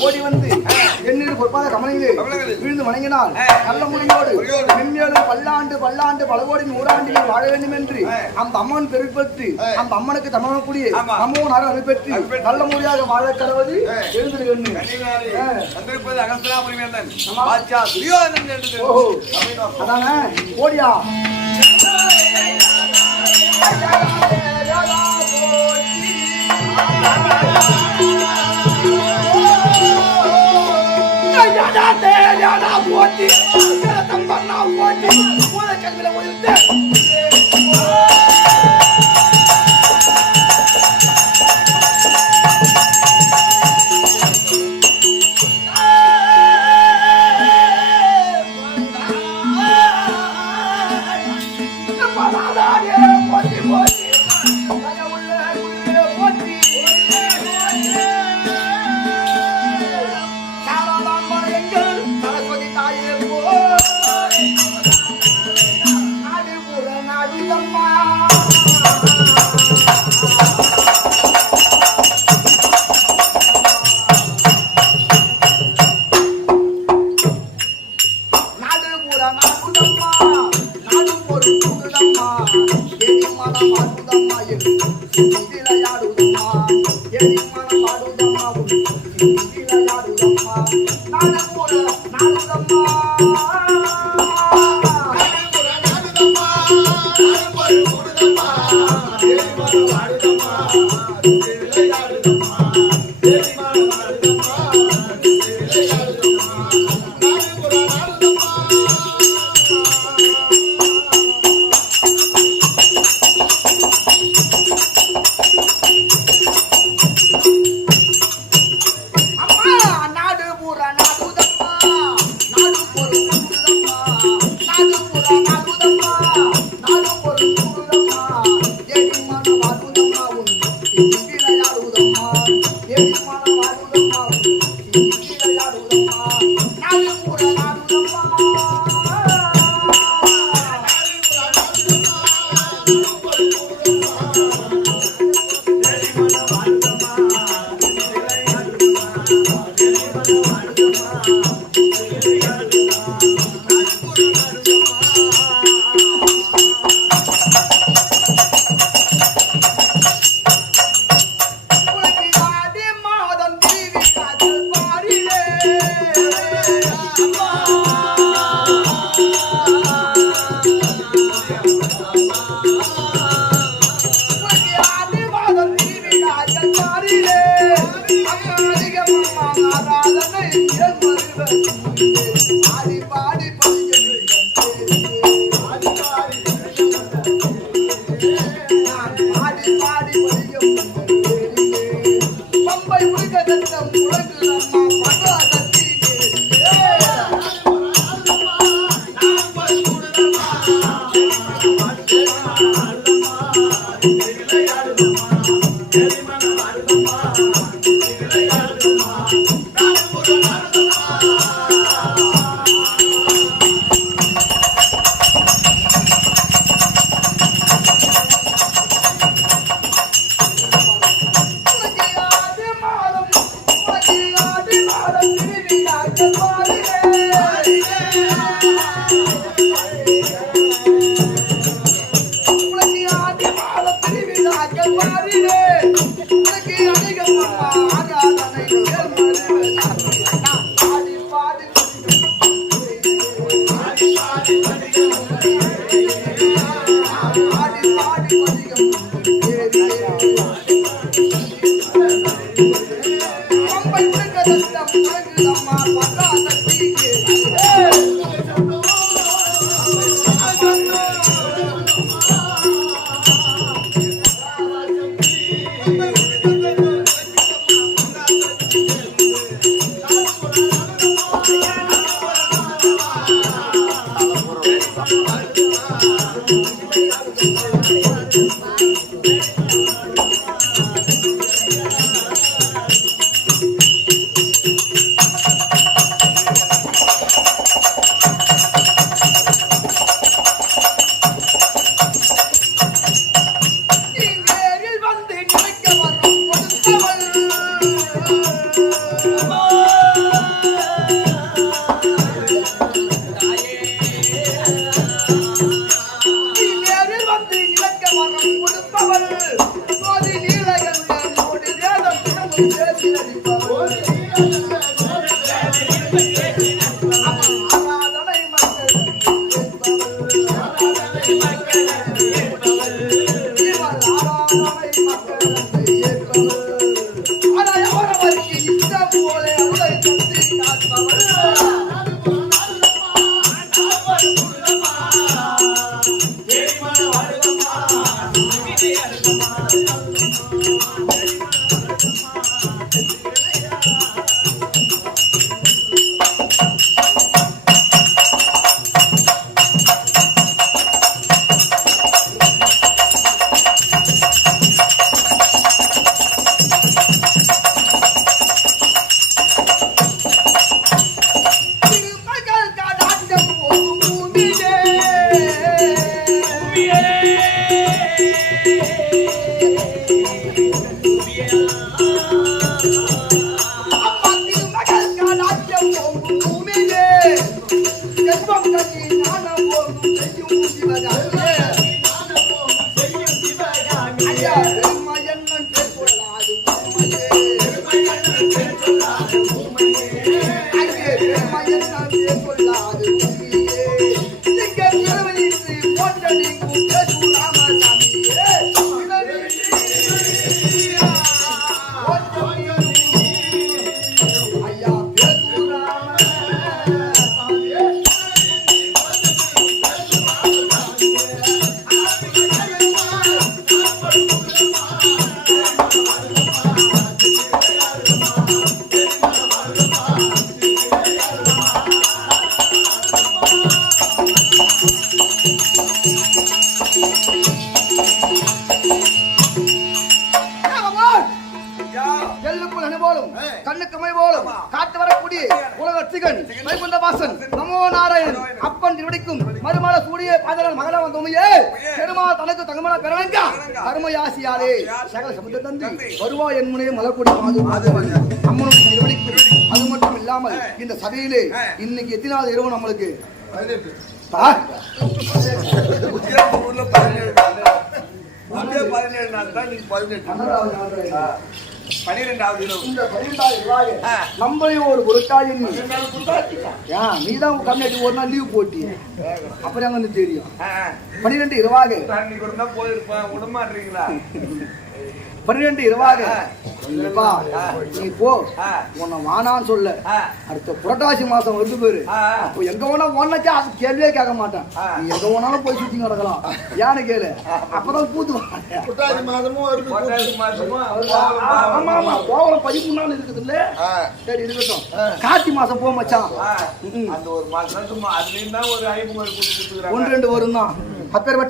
ஓடி வந்து என்னில் பொறுப்பாக கமலங்களே விழுந்து வணங்கினால் நல்ல முடியோடு மென்மேலும் பல்லாண்டு பல்லாண்டு பல கோடி நூறாண்டுகள் வாழ வேண்டும் என்று அந்த அம்மன் பெருப்பெற்று அந்த அம்மனுக்கு தமிழக்கூடிய அம்மன் அருள் பெற்று நல்ல முறையாக வாழ கடவுது எழுந்திருக்க அதான ஓடியா போட்டி தம்பண்ணா போட்டி மூல கல்வியில போயிட்டு விளையாடுதம்மா எரி மனம் பாடுதம்மா விளையாடுதம்மா நாடு போல நாடுதம்மா கண்ணுக்கு போலும் காத்து வரக்கூடிய உலக சிகன் வைகுண்ட வாசன் நமோ நாராயணன் அப்பன் திருவடிக்கும் மறுமல சூடிய பாதரன் மகள வந்தோமையே பெருமாள் தனக்கு தங்கமான பெறலங்கா கர்மயாசியாரே சகல சமுத்திர தந்தி வருவா என் முனையே மலக்கூடிய அம்மனுடைய திருவடிக்கும் அது மட்டும் இல்லாமல் இந்த சபையிலே இன்னைக்கு எத்தனாவது இரவு நம்மளுக்கு 17 நாள் தான் நீங்க 12 நம்மளையும் ஒரு பொருட்டாளி நீதான் கம்மியாட்டி ஒரு நாள் லீவ் போட்டி அப்புறம் வந்து தெரியும் 12 இரவாக போயிருப்பேன் விடமாட்டீங்களா 12 இரவாக நீ போ உன்னை வானான்னு சொல்ல அடுத்த புரட்டாசி மாசம் வருது பேரு அப்போ எங்க வேணா ஒன்னச்சா அது கேள்வியே கேட்க மாட்டேன் நீ எங்க வேணாலும் போய் சுத்தி கிடக்கலாம் ஏன்னு கேளு அப்பதான் பூத்து புரட்டாசி மாதமும் ஆமா ஆமா கோவலம் 13 நாள் இருக்குது இல்ல சரி இருக்கட்டும் கார்த்தி மாசம் போ மச்சான் அந்த ஒரு மாசம் சும்மா அதுலயும் தான் ஒரு 5 1-2 வரும் தான் அப்பேற்பட்ட